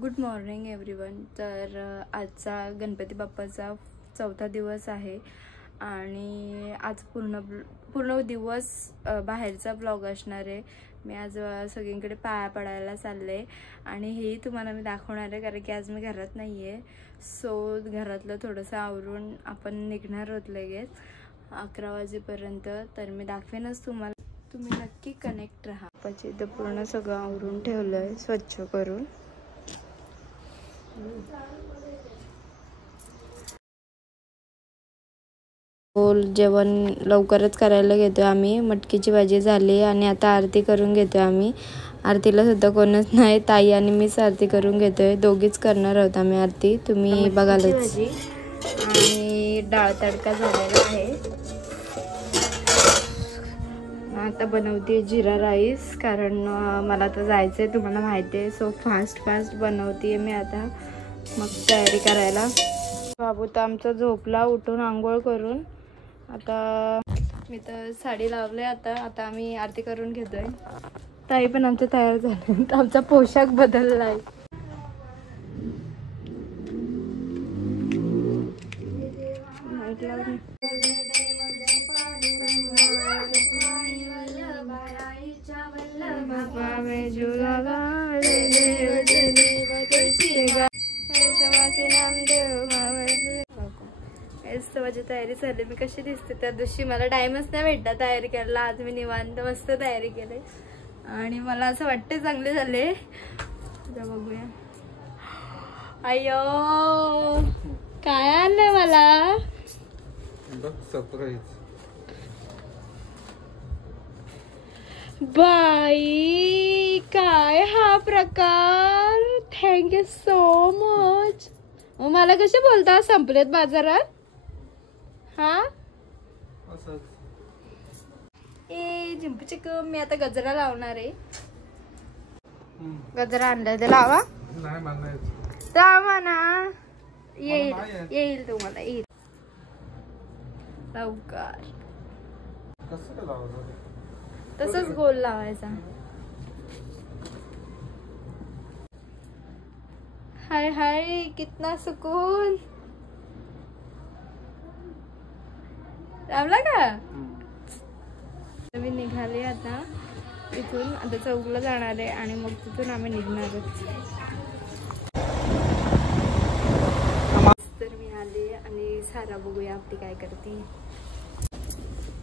Good morning everyone. तर आजचा गणपती बाप्पाचा 4था दिवस आहे आणि आज पूर्ण दिवस बाहेरचा ब्लॉग असणार आहे. मी आज सगळीकडे पाया पडायला चालले आणि हे तुम्हाला मी दाखवणार आहे कारण की आज मी घरात नाही आहे. सो घरातलं थोडंसं आवरून आपण निघणार आहोत लगेच 11 वाजेपर्यंत. तर मी दाखवेनच तुम्हाला, तुम्ही नक्की कनेक्ट राहा. પછી इथं पूर्ण सगळं आवरून ठेवलं आहे स्वच्छ करून. जेवण लवकरच करायला घेतो आम्ही. मटकीची भाजी झाली आणि आता आरती करून घेतो आम्ही. आरतीला सुद्धा कोणच नाही, ताई आणि मीच आरती करून घेतोय. दोघीच करणार आहोत आम्ही आरती, तुम्ही बघालच. आणि डाळ तडका झालेला आहे. आता बनवते जिरा राईस कारण मला आता जायचंय, तुम्हाला माहिती आहे. सो फास्ट बनवते मी आता, मग तयारी करायला. बाबू तर आमचा झोपला उठून आंघोळ करून. आता मी तर साडी लावले. आता आम्ही आरती करून घेतोय. ताई पण आमचे तयार झाले, आमचा पोशाख बदललाय. माझी तयारी झाली. मी कशी दिसते त्या दिवशी मला टाइमच नाही भेटला तयारी करायला. आज मी निवांत मस्त तयारी केली आणि मला असं वाटते चांगले झाले. बघूया. अय्यो काय आणलंय मला? सरप्राईज. बाई काय हा प्रकार. Thank you so much. मला कसे बोलता संपलेत बाजारात. हा ए जिंपू चिक. मी आता गजरा लावणार आहे. गजरा आणलाय ते लावा. लावा ना. येईल तुम्हाला येईल लवकर. तसंच गोल लावायचा. हाय हाय कितना सुकून. लावला का? मी निघाले आता इथून. आता चौकला जाणार आहे आणि मग तिथून आम्ही निघणारच. तर मी आले आणि सारा बघूया आपली काय करते.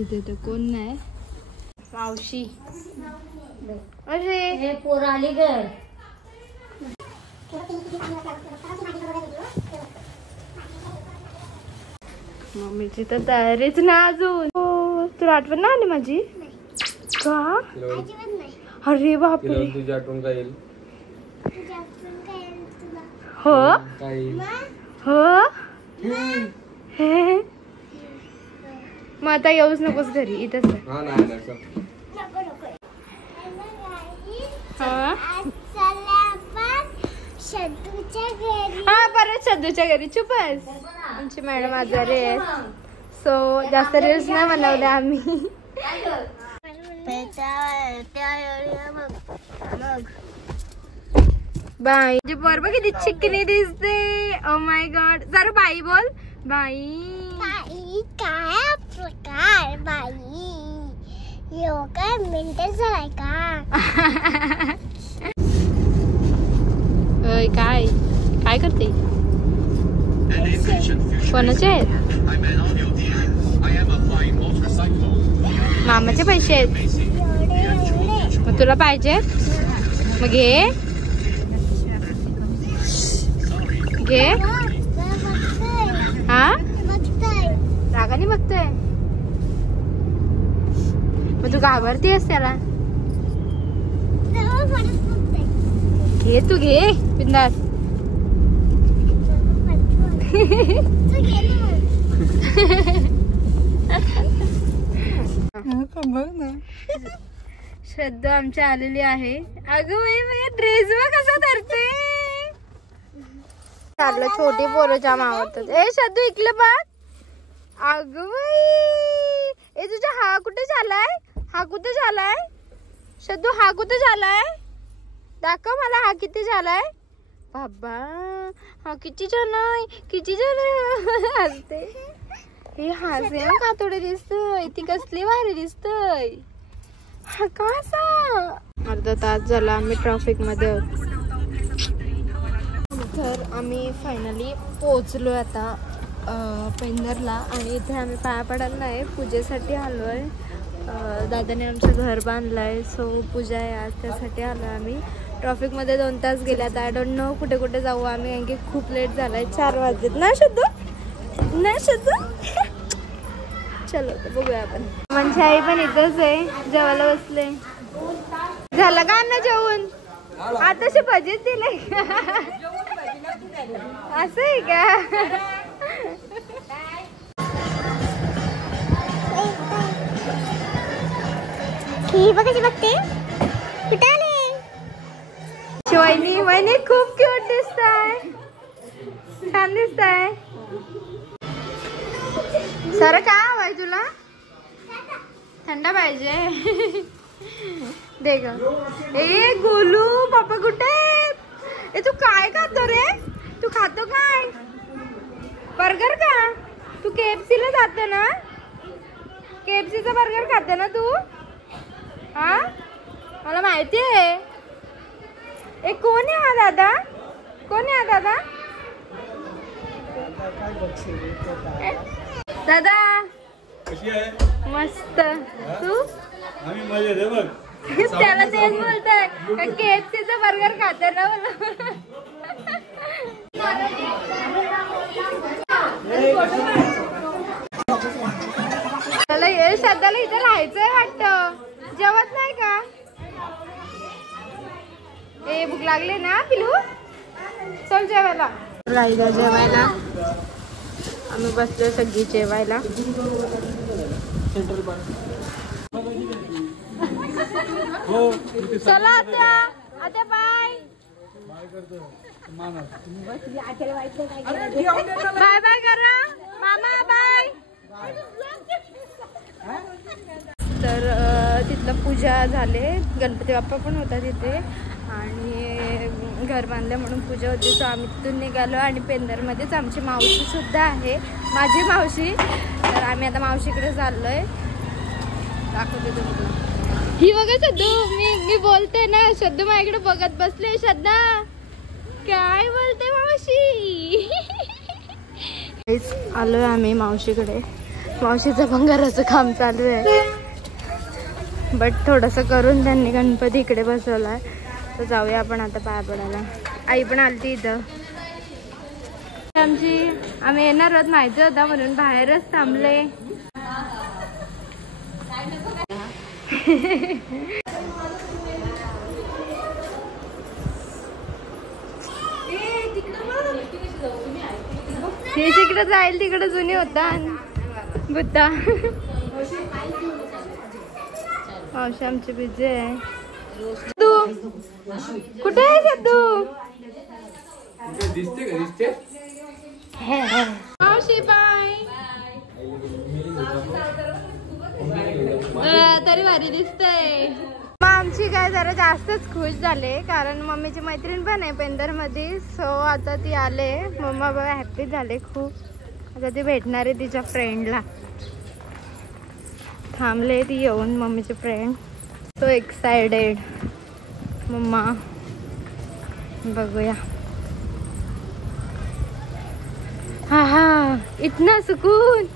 इथे तर कोण नाही. मावशी अरे पोर आली घर. मम्मीची तर तयारीच ना अजून. तुला आठवण ना आली माझी का? अरे बापरे. हो हो मग आता येऊच नकोस घरी, इथंच हा परत शद्दूच्या घरी. चुपच. आमची मॅडम आजारी आहे सो जास्त रील्स नाही बनवले आम्ही. बाई जी पोर बघ किती चिकनी दिसते. Oh my God. जरा बाई बोल. बाई काय प्रकार. बाई यो काय मेंटल झालाय का? काय काय करते? कोणाचे आहेत? मामाचे पैसे आहेत. मग तुला पाहिजेत? मग घे घे. हा रागाने बघतोय. मग तू घाबरतेस त्याला? घे तू घे बिंदास. श्रद्धा आमची आलेली आहे. अगं बाई ड्रेस बघ कसा धरते. चाललं छोटी पोरं जाम आवडतात. ए श्रद्धू इकलं बघ. अगं बाई ए तुझा हा कुठे झालाय? हा कुठे झालाय? श्रद्धू हा कुठे झालाय? दाखव मला हा किती झालाय. बाबा हा किती छान आहे, किती छान हसते. हे हास्य का थोडे दिसतय, ती कसली भारी दिसतय. हा कसा अर्धा तास झाला आम्ही ट्रॅफिक मध्ये आहोत. तर आम्ही फायनली पोहोचलो आता पेंदरला. आणि इथे आम्ही पाया पडायला नाही, पूजेसाठी आलो आहे. दादाने आमचं घर बांधलं आहे, सो पूजा आहे आज, त्यासाठी आलो आहे आम्ही. ट्रॅफिकमध्ये 2 तास गेले. आता आय डोंट नो कुठे कुठे जाऊ आम्ही, कारण की खूप लेट झाला आहे. 4 वाजलेत ना शब्द ना शब्द. चलो तर बघूया आपण. म्हणजे आई पण इथंच आहे, जेवायला बसले. झालं का ना जेवण? आताशी भजीच दिले असं आहे का? ही बघायची बघते कुठे आले. वहिनी वहिनी खूप क्यूट दिसताय, छान दिसताय. सर काय हवंय तुला? थंड पाहिजे. दे ग. ए गोलू पप्पा कुठे? ए तू काय खातो रे? तू खातो काय? बर्गर का? तू KFC ला जाते ना? KFC चा बर्गर खाते ना तू? हा मला माहिती आहे. ए कोण आहे हा दादा? कोण आहे हा दादा? दादा कशी आहे? मस्त. तू? आम्ही मजेत आहे बघ. त्याला तेच बोलतोय KFC चा बर्गर खाते ना मला. त्याला हे सध्याला इथं राहायचंय वाटतं. जेवत नाही का? ए भूक लागले ना पिलू? चल जेवायला. राहिला जेवायला. आम्ही बसलो सगळी जेवायला. चला आता आता बाय बाय बाय करा मामा बाय. तर तिथलं पूजा झाले. गणपती बाप्पा पण होता तिथे आणि घर बांधलं म्हणून पूजा होती. सो आम्ही तिथून निघालो आणि पेंदरमध्येच आमची मावशी सुद्धा आहे, माझी मावशी. तर आम्ही आता मावशीकडे चाललोय. दाखवते तुम्हाला. ही बघा सद्दू, मी बोलते ना, सद्दू माझ्याकडे बघत बसले. श्रद्धा काय बोलते मावशी? आलोय आम्ही मावशीकडे. मावशीचं भंगाराचं काम चालू आहे, बट थोडंसं करून त्यांनी गणपती इकडे बसवलाय. तर जाऊया आपण आता पाया पडायला. आई पण आलती इथं. आम्ही येणार आहोत माहिती होता म्हणून बाहेरच थांबले. हे तिकडे जाईल, तिकडे जुनी होता बुद्धा. मावशी आमची बिझी आहे. तू कुठे आहे सद्दू? मावशी बाय. तरी भारी दिसतंय. मग आमची काय जरा जास्तच खुश झाले, कारण मम्मीची मैत्रीण पण आहे पेंदर मध्ये. सो आता ती आले. मम्मा बाबा हॅप्पी झाले खूप. आता ती भेटणार आहे तिच्या फ्रेंडला. थांबले ती येऊन मम्मीचे फ्रेंड. So excited. मम्मा बघूया. हा हा इतना सुकून.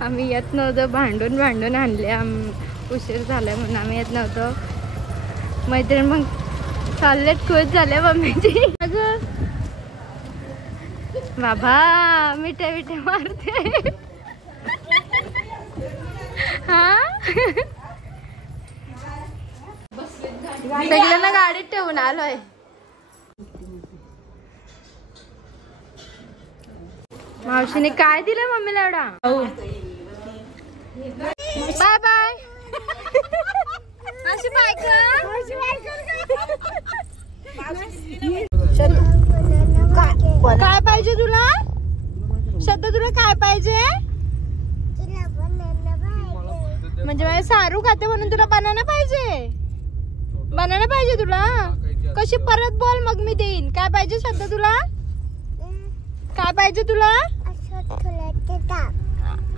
आम्ही येत नव्हतो, भांडून भांडून आणले. उशीर झालाय म्हणून आम्ही येत नव्हतो. मैत्रीण मग चाललेत, खुश झाले मम्मीची. अगं बाबा मिठे मिठे मारते. हा सगळ्यांना गाडीत ठेवून आलोय. मावशीने काय दिलं मम्मीला एवढा? Bye bye. अशी बाय कर. काय पाहिजे तुला? श्रद्धा तुला काय पाहिजे? म्हणजे सारू खाते म्हणून तुला बनाना पाहिजे? बनाना पाहिजे तुला? कशी परत बोल मग मी देईन. काय पाहिजे श्रद्धा तुला? काय पाहिजे तुला?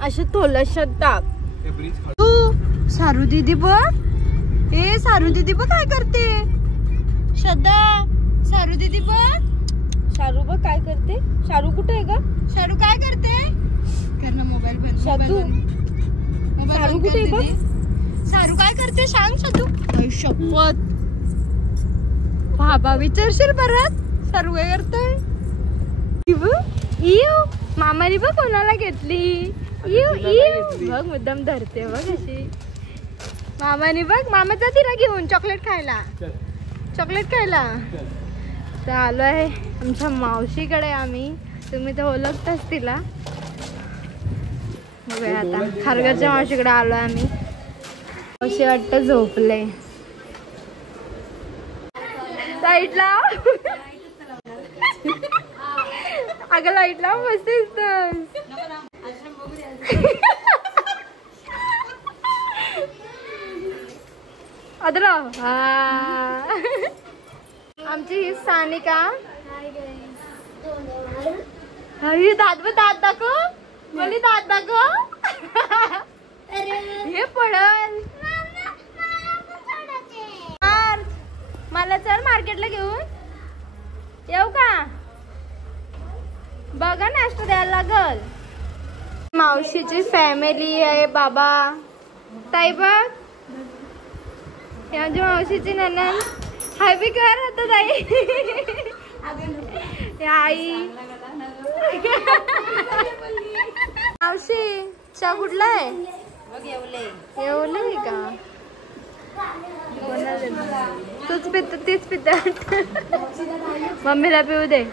असे थोलस टाक. तू सारू दीदी बघ. ए सारू दीदी बघ काय करते. श्रद्धा सारू दीदी बघ. शारू बघ काय करते. शारू कुठे आहे ग? शारू काय करते? कर ना मोबाईल बंद. शारू शारू कुठे आहे बघ. सारू काय करते सांग शारू. शपथ बाबा विचारशील परत. सारू काय करते. मामाने बघ कोणाला घेतली. बघ मुद्दाम धरते बघ अशी. मामाने बघ मामाचा तिला घेऊन चॉकलेट खायला. चॉकलेट खायला तर आलो आहे आमच्या मावशीकडे आम्ही. तुम्ही तर ओळखताच तिला. बघूया आता खारघरच्या मावशीकडे आलो आम्ही. मावशी वाटतं झोपले. साईडला अगं लाईट लाव मस्त दिसत. अदरा आमची ही सानिका. ही दात दाखव. बोली दात दाखव. हे पडल. मला चल मार्केटला घेऊन येऊ का. बघा नाश्ता द्यायला लागल. मावशीची फॅमिली आहे बाबा ताई बघ. माझी मावशीची ननंद. हाय बी कर आता ताई. आई मावशी चहा कुठला आहे. येवले का. तूच पित तीच पित. मम्मीला पिऊ दे.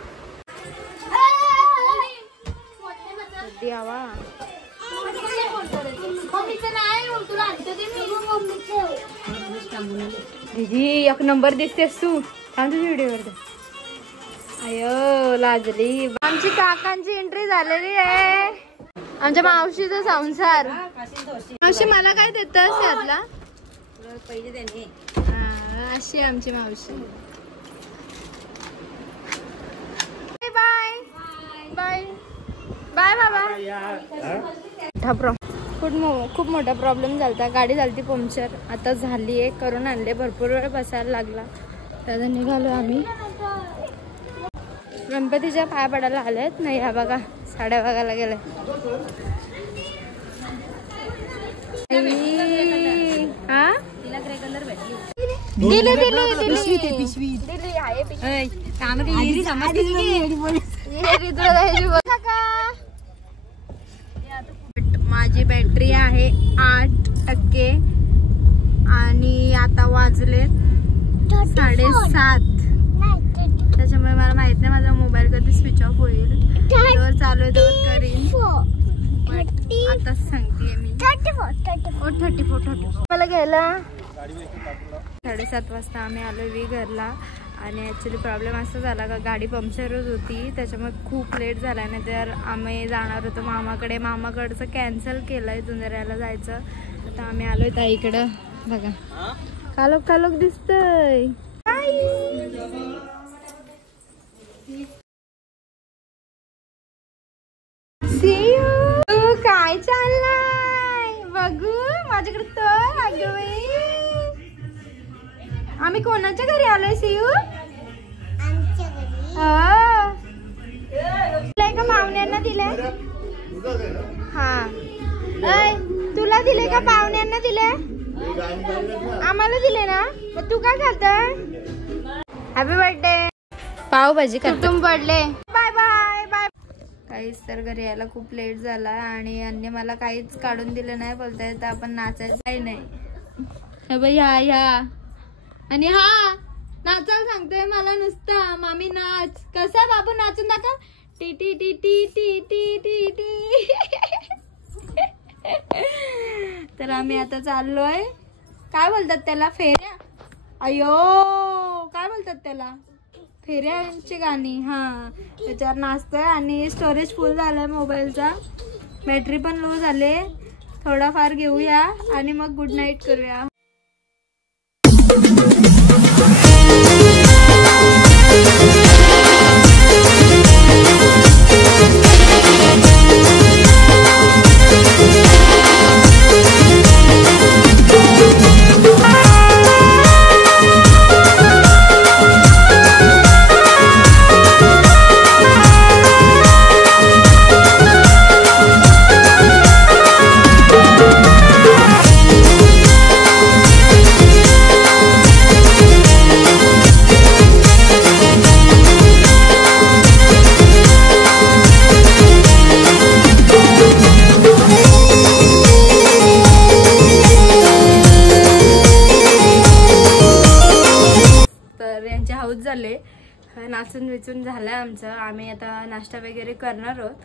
दीदी एक नंबर दिसतेस तू. थांब तुझी व्हिडिओवर. अयो लाजली. आमची काकांची एंट्री झालेली आहे. आमच्या मावशीचा संसार. मावशी मला काय देतस यातला. अशी आमची मावशी. बाय बाय बाय बाबा. खूप मोठा प्रॉब्लेम झालता. गाडी झालती पंक्चर. आता झाली आहे. करून आणले. भरपूर वेळ बसायला लागला. त्याचा निघालो आम्ही. गणपतीच्या पाया पडायला आलेत नाही. ह्या बघा साड्या बघायला गेल्या. हा दिली दिली पिशवी. माझी बॅटरी आहे 8% आणि आता वाजले 7:30. त्याच्यामुळे मला माहित नाही माझा मोबाईल कधी स्विच ऑफ होईल. तर चालू आहे तर करीन. आता सांगते मी 34 मला घ्यायला 7:30 वाजता आम्ही आलो घरला. आणि ॲक्च्युली प्रॉब्लेम असा झाला का गाडी पंक्चरच होती. त्याच्यामुळे खूप लेट झाला. नाही तर आम्ही जाणार होतो मामाकडे. मामाकडचं कॅन्सल केलंय. जुंजऱ्याला जायचं. आता आम्ही आलोय ताईकडं. बघा कालोख कालोख दिसतय. काय चाललंय बघू माझ्याकडे तर. आम्ही कोणाच्या घरी आलोय सियू. का पाहुण्यांना दिले. हा तुला दिले का पाहुण्यांना दिले. आम्हाला दिले ना. मग तू काय खातोय. Happy birthday. पावभाजी तुम पडले. Bye bye bye. काहीच तर घरी यायला खूप लेट झाला. आणि यांनी मला काहीच काढून दिलं नाही. बोलताय तर आपण नाचायचं काही नाही. बाई ह्या आणि हा नाचायला सांगतोय मला नुसता. मामी नाच. कसा बाबू नाचून दाखव. T T T T T T T T. तर आम्ही आता चाललोय. काय बोलतात त्याला फेऱ्या. अयो काय बोलतात त्याला. फेऱ्यांची गाणी. हा त्याच्यावर नाचतोय. आणि स्टोरेज फुल झालाय मोबाईलचा. बॅटरी पण लो झाले. थोडाफार घेऊया आणि मग गुड नाईट करूया. झोपले. नाचून विचून झालं आमचं. आम्ही आता नाश्ता वगैरे करणार आहोत.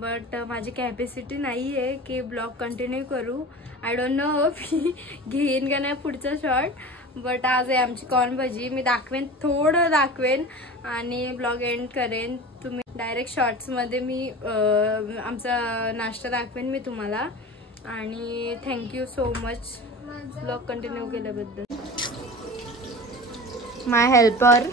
बट माझी कॅपॅसिटी नाही आहे की ब्लॉग कंटिन्यू करू. आय डोंट नो मी घेईन का नाही पुढचा शॉर्ट. बट आज आहे आमची कॉर्न भजी. मी दाखवेन, थोडं दाखवेन आणि ब्लॉग एंड करेन. तुम्ही डायरेक्ट शॉर्ट्समध्ये मी आमचा नाश्ता दाखवेन मी तुम्हाला. आणि thank you so much blog continue केल्याबद्दल. माय हेल्पर